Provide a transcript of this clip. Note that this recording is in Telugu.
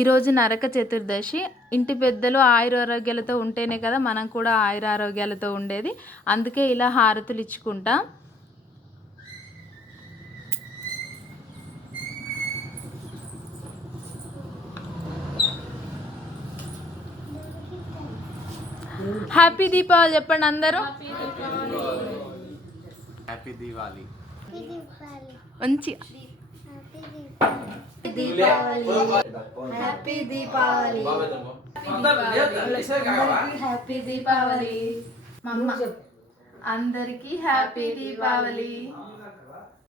ఈరోజు నరక చతుర్దశి. ఇంటి పెద్దలు ఆయురారోగ్యాలతో ఉంటేనే కదా మనం కూడా ఆయురారోగ్యాలతో ఉండేది. అందుకే ఇలా హారతులు ఇచ్చుకుంటాం. హ్యాపీ దీపావళి చెప్పండి అందరూ. హ్యాపీ దీపావళి. మంచి హ్యాపీ దీపావళి. హ్యాపీ దీపావళి. అందరికీ హ్యాపీ దీపావళి.